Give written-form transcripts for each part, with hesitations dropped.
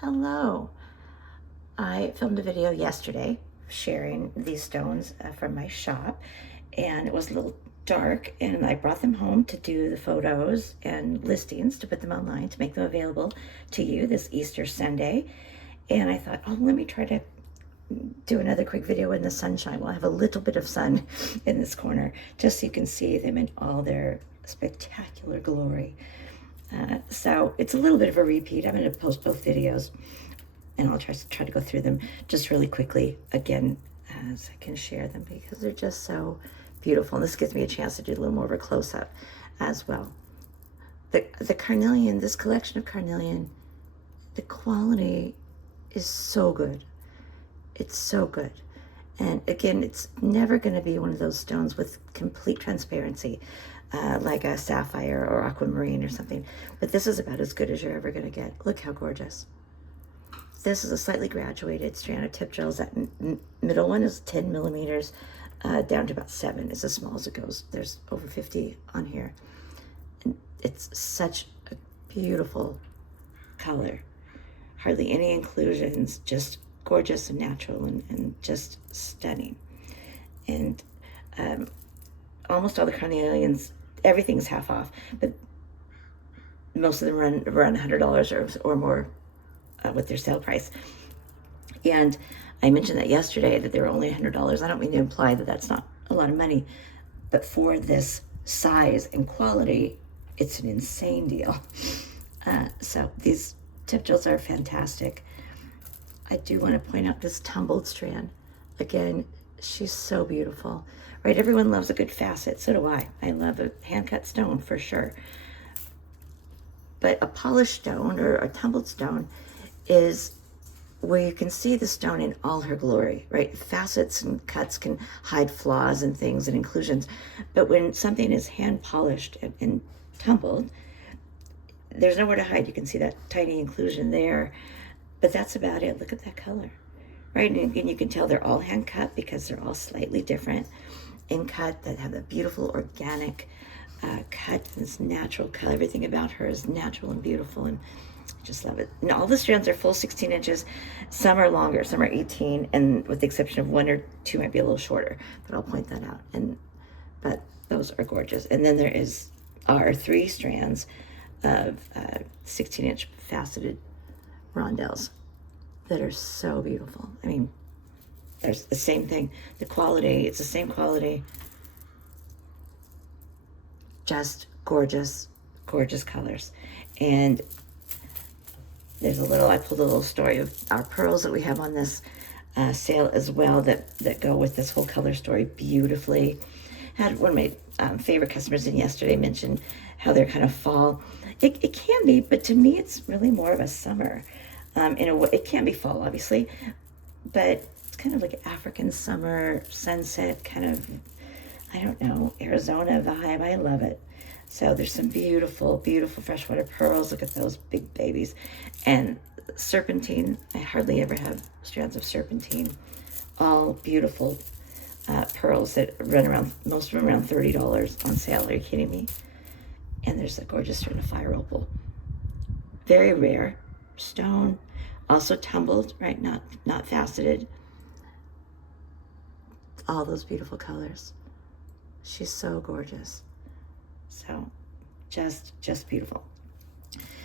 Hello. I filmed a video yesterday sharing these stones from my shop, and it was a little dark, and I brought them home to do the photos and listings to put them online to make them available to you this Easter Sunday. And I thought, oh, let me try to do another quick video in the sunshine. We'll have a little bit of sun in this corner just so you can see them in all their spectacular glory. So it's a little bit of a repeat. I'm going to post both videos and I'll try to go through them just really quickly again as I can share them because they're just so beautiful. And this gives me a chance to do a little more of a close-up as well. The Carnelian, this collection of Carnelian, the quality is so good. It's so good. And again, it's never going to be one of those stones with complete transparency, like a sapphire or aquamarine or something. But this is about as good as you're ever going to get. Look how gorgeous. This is a slightly graduated strand of tip drills. That middle one is 10 millimeters down to about 7. It's as small as it goes. There's over 50 on here. And it's such a beautiful color. Hardly any inclusions, just gorgeous and natural and just stunning. And almost all the Carnelians, everything's half off, but most of them run around $100 or more with their sale price. And I mentioned that yesterday that they were only $100. I don't mean to imply that that's not a lot of money, but for this size and quality, it's an insane deal. So these tip drills are fantastic. I do want to point out this tumbled strand. Again, she's so beautiful, right? Everyone loves a good facet. So do I. I love a hand-cut stone for sure. But a polished stone or a tumbled stone is where you can see the stone in all her glory, right? Facets and cuts can hide flaws and things and inclusions. But when something is hand polished and tumbled, there's nowhere to hide. You can see that tiny inclusion there. But that's about it. Look at that color, right? And you can tell they're all hand cut because they're all slightly different in cut, that have a beautiful organic cut, this natural color. Everything about her is natural and beautiful, and I just love it. And all the strands are full 16 inches. Some are longer, some are 18, and with the exception of 1 or 2 might be a little shorter, but I'll point that out. But those are gorgeous. And then there are 3 strands of 16-inch faceted rondelles that are so beautiful. I mean, there's the same thing. The quality, it's the same quality. Just gorgeous, gorgeous colors. And there's I pulled a little story of our pearls that we have on this sale as well that go with this whole color story beautifully. Had one of my favorite customers in yesterday mention how they're kind of fall. It can be, but to me it's really more of a summer. In a way, it can be fall, obviously, but it's kind of like African summer sunset, kind of, I don't know, Arizona vibe. I love it. So there's some beautiful, beautiful freshwater pearls. Look at those big babies. And serpentine, I hardly ever have strands of serpentine. All beautiful pearls that run around, most of them around $30 on sale. Are you kidding me? And there's a gorgeous strand of fire opal. Very rare stone, also tumbled, right? Not faceted. All those beautiful colors. She's so gorgeous. So just beautiful.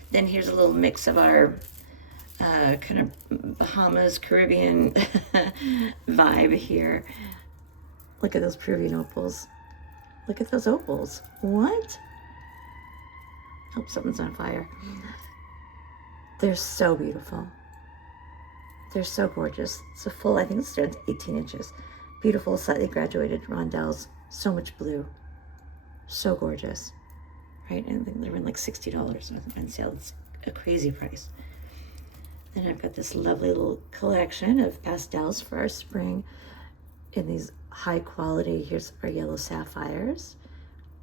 Then here's a little mix of our kind of Bahamas, Caribbean vibe here. Look at those Peruvian opals. Look at those opals. What? Hope something's on fire. They're so beautiful. They're so gorgeous. It's a full, I think it's 18 inches. Beautiful, slightly graduated rondelles. So much blue. So gorgeous. Right? And they were like $60 on sale. It's a crazy price. Then I've got this lovely little collection of pastels for our spring in these high quality. Here's our yellow sapphires.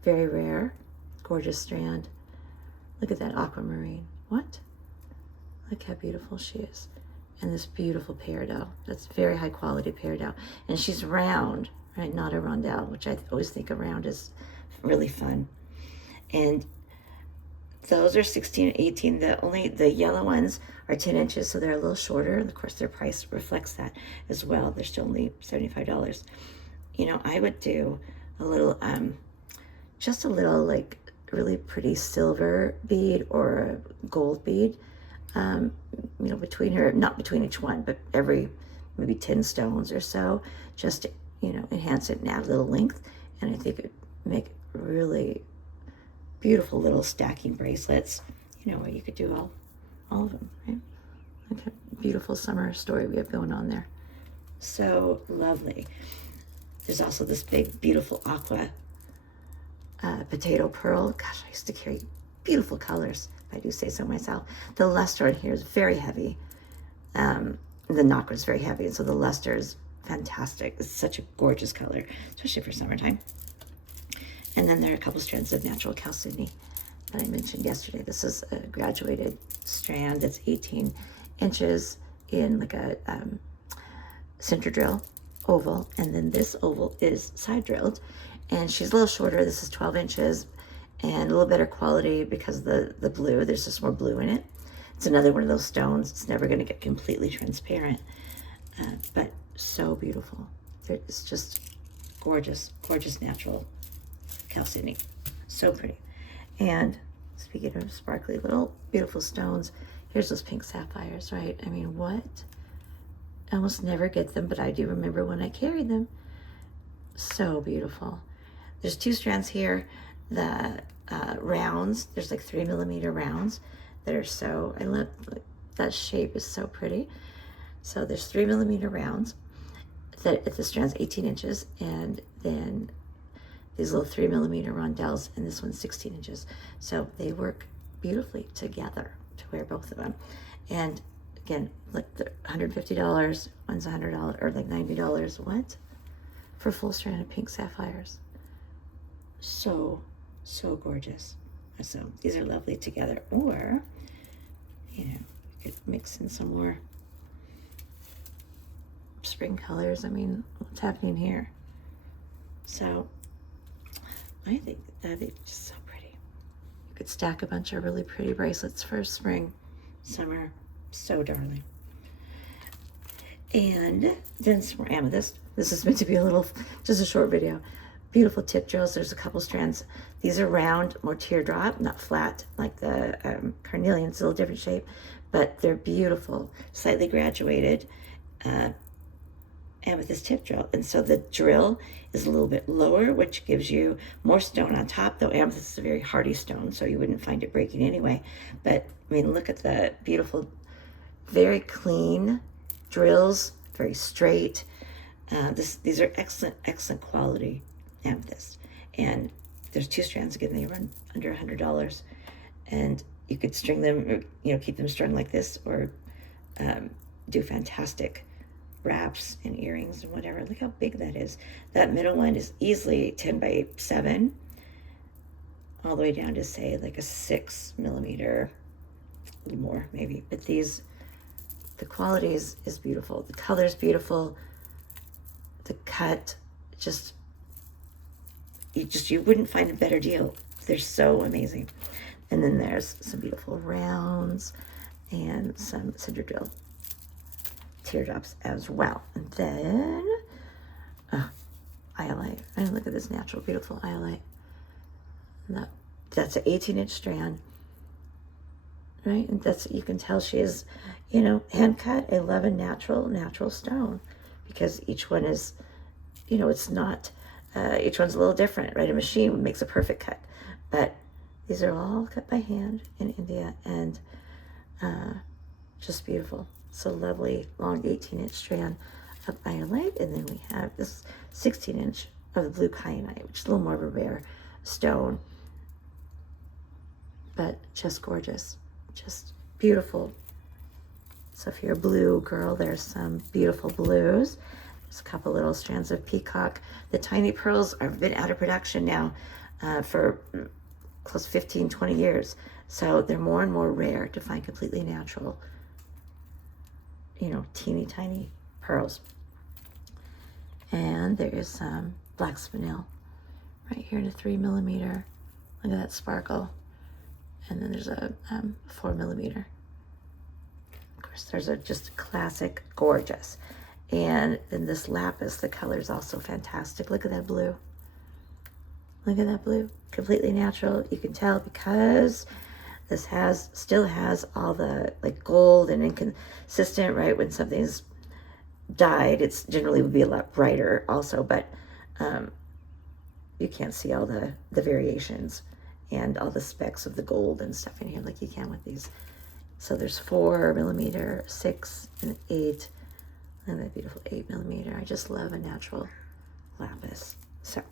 Very rare. Gorgeous strand. Look at that aquamarine. What? Look how beautiful she is. And this beautiful peridot. That's very high quality peridot. And she's round, right? Not a rondelle, which I always think a round is really fun. And those are 16 and 18. The yellow ones are 10 inches, so they're a little shorter. And of course, their price reflects that as well. They're still only $75. You know, I would do a little, just a little like really pretty silver bead or a gold bead, you know, between her, not between each one, but every maybe 10 stones or so, just to, you know, enhance it and add a little length. And I think it would make really beautiful little stacking bracelets, you know, where you could do all of them, right? Like a beautiful summer story we have going on there. So lovely. There's also this big, beautiful aqua potato pearl. Gosh, I used to carry beautiful colors, if I do say so myself. The luster in here is very heavy. The knocker is very heavy, and so the luster is fantastic. It's such a gorgeous color, especially for summertime. And then there are a couple strands of natural chalcedony that I mentioned yesterday. This is a graduated strand that's 18 inches in like a center drill oval, and then this oval is side drilled, and she's a little shorter. This is 12 inches and a little better quality because the blue, there's just more blue in it. It's another one of those stones. It's never going to get completely transparent, but so beautiful. It's just gorgeous, gorgeous natural chalcedony. So pretty. And speaking of sparkly little beautiful stones, here's those pink sapphires, right? I mean, what? I almost never get them, but I do remember when I carried them. So beautiful. There's two strands here. The rounds, there's like 3mm rounds that are so, I love, that shape is so pretty. So there's 3mm rounds that the strand's 18 inches, and then these little 3mm rondelles, and this one's 16 inches. So they work beautifully together to wear both of them. And again, like the $150, one's $100, or like $90. What? For a full strand of pink sapphires. So gorgeous. So these are lovely together. Or, you know, you could mix in some more spring colors. I mean, what's happening here? So I think that'd be just so pretty. You could stack a bunch of really pretty bracelets for spring, summer. So darling. And then some more amethyst. This is meant to be a little, just a short video. Beautiful tip drills. There's a couple strands. These are round, more teardrop, not flat like the Carnelians, a little different shape, but they're beautiful, slightly graduated amethyst tip drill. And so the drill is a little bit lower, which gives you more stone on top, though amethyst is a very hardy stone, so you wouldn't find it breaking anyway. But I mean, look at the beautiful, very clean drills, very straight. These are excellent quality amethyst. And there's two strands. Again, they run under $100, and you could string them, or, you know, keep them strung like this, or do fantastic wraps and earrings and whatever. Look how big that is. That middle one is easily 10 by 7, all the way down to say like a 6mm, a little more maybe. But these, the quality is beautiful. The color is beautiful. The cut, you wouldn't find a better deal. They're so amazing. And then there's some beautiful rounds and some cinder drill teardrops as well. And then iolite. And look at this natural, beautiful iolite. That's an 18-inch strand, right? And that's, you can tell she is, you know, hand cut 11 natural stone, because each one is, you know, it's not, each one's a little different, right? A machine makes a perfect cut, but these are all cut by hand in India, and just beautiful. So lovely, long 18-inch strand of iolite, and then we have this 16-inch of the blue kyanite, which is a little more of a rare stone, but just gorgeous, just beautiful. So if you're a blue girl, there's some beautiful blues. There's a couple little strands of peacock. The tiny pearls have been out of production now for close to 15, 20 years. So they're more and more rare to find completely natural, you know, teeny tiny pearls. And there is some black spinel right here in a 3mm. Look at that sparkle. And then there's a 4mm. Of course, there's a just classic, gorgeous. And then this lapis, the color is also fantastic. Look at that blue. Look at that blue. Completely natural. You can tell because this still has all the like gold and inconsistent, right? When something's dyed, it's generally would be a lot brighter also, but you can't see all the variations and all the specks of the gold and stuff in here like you can with these. So there's 4mm, 6, and 8, and that beautiful 8mm. I just love a natural lapis. So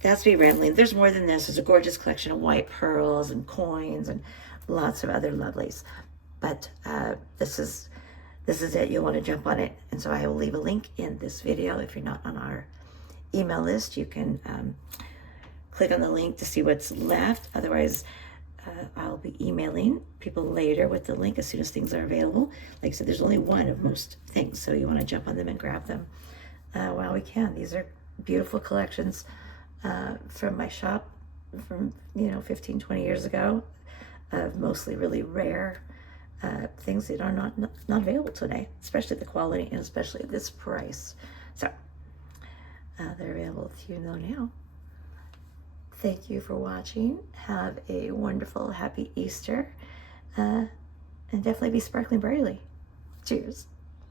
that's me rambling. There's more than this. There's a gorgeous collection of white pearls and coins and lots of other lovelies. But this is it. You'll want to jump on it. And so I will leave a link in this video. If you're not on our email list, you can click on the link to see what's left. Otherwise, I'll be emailing people later with the link as soon as things are available. Like I said, there's only one of most things, so you want to jump on them and grab them while we can. These are beautiful collections from my shop from 15, 20 years ago, of mostly really rare things that are not available today, especially the quality and especially at this price. So they're available to you now. Thank you for watching. Have a wonderful, happy Easter, and definitely be sparkling brightly. Cheers.